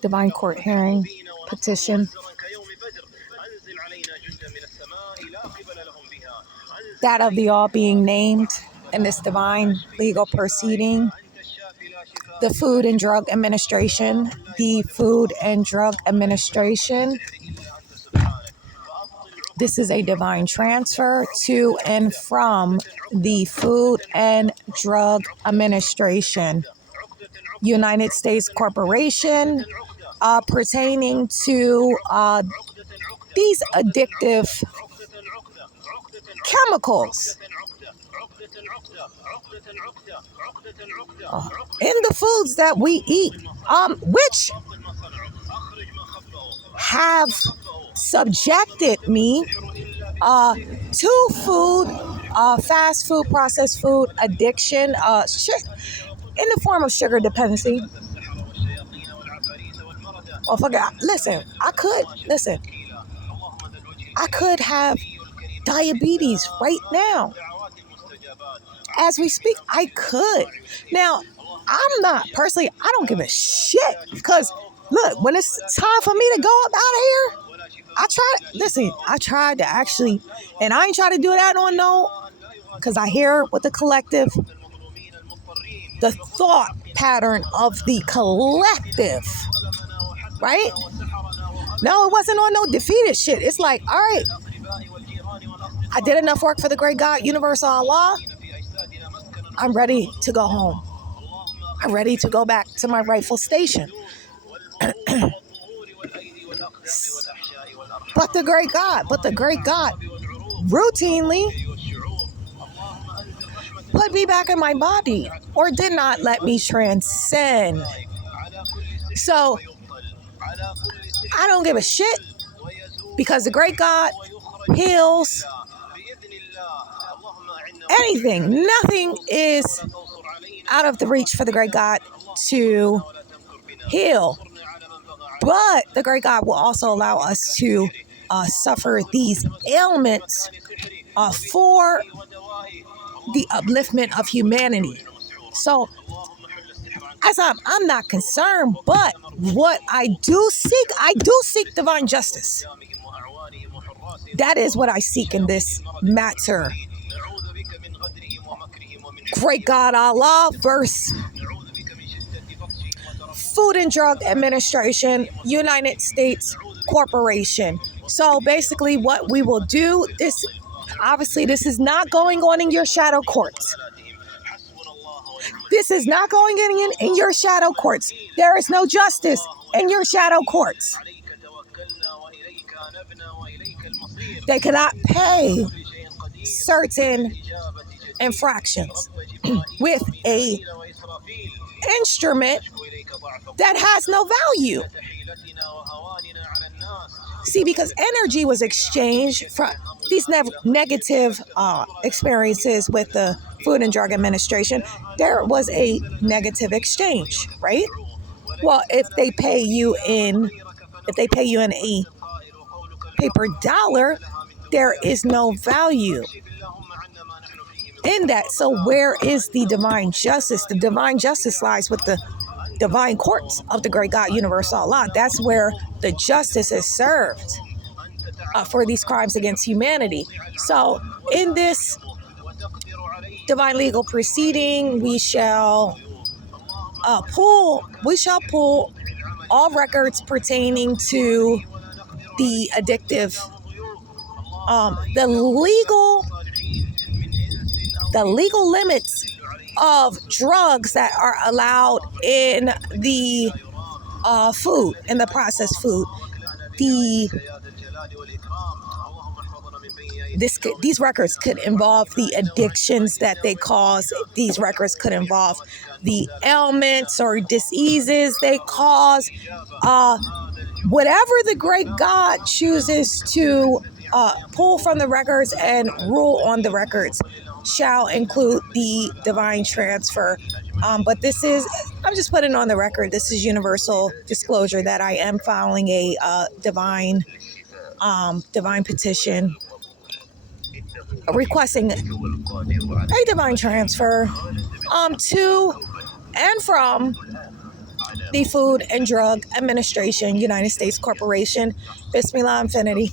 Divine Court hearing, petition. That of the all being named in this divine legal proceeding. The Food and Drug Administration. The Food and Drug Administration. This is a divine transfer to and from the Food and Drug Administration, United States Corporation, pertaining to these addictive chemicals in the foods that we eat, which have subjected me to food, fast food, processed food addiction, in the form of sugar dependency. Oh, fuck it. Listen, I could have diabetes right now. As we speak, I could. Now, I'm not, personally, I don't give a shit. Because, look, when it's time for me to go up out of here, I tried to actually, and I ain't trying to do that on no, because I hear what the collective, the thought pattern of the collective, right? No, it wasn't on no defeated shit. It's like, all right, I did enough work for the great God, universal Allah. I'm ready to go home. I'm ready to go back to my rightful station. But the great God routinely put me back in my body or did not let me transcend. So I don't give a shit because the great God heals anything. Nothing is out of the reach for the great God to heal. But the great God will also allow us to suffer these ailments for the upliftment of humanity. So, as I'm not concerned, but what I do seek divine justice. That is what I seek in this matter. Great God Allah versus Food and Drug Administration, United States Corporation. So basically what we will do, this is not going on in your shadow courts. This is not going in your shadow courts. There is no justice in your shadow courts. They cannot pay certain infractions with a instrument that has no value. See, because energy was exchanged from these negative experiences with the Food and Drug Administration. There was a negative exchange, right? Well, if they pay you in a paper dollar, there is no value in that. So where is the divine justice? The divine justice lies with the divine courts of the great God, universal Allah. That's where the justice is served for these crimes against humanity. So in this divine legal proceeding, we shall pull all records pertaining to the addictive, the legal limits of drugs that are allowed in the food, in the processed food. These records could involve the addictions that they cause. These records could involve the ailments or diseases they cause. Whatever the great God chooses to pull from the records and rule on the records shall include the divine transfer. But this is, I'm just putting on the record, this is universal disclosure that I am filing a divine petition requesting a divine transfer to and from the Food and Drug Administration, United States Corporation. Bismillah Infinity.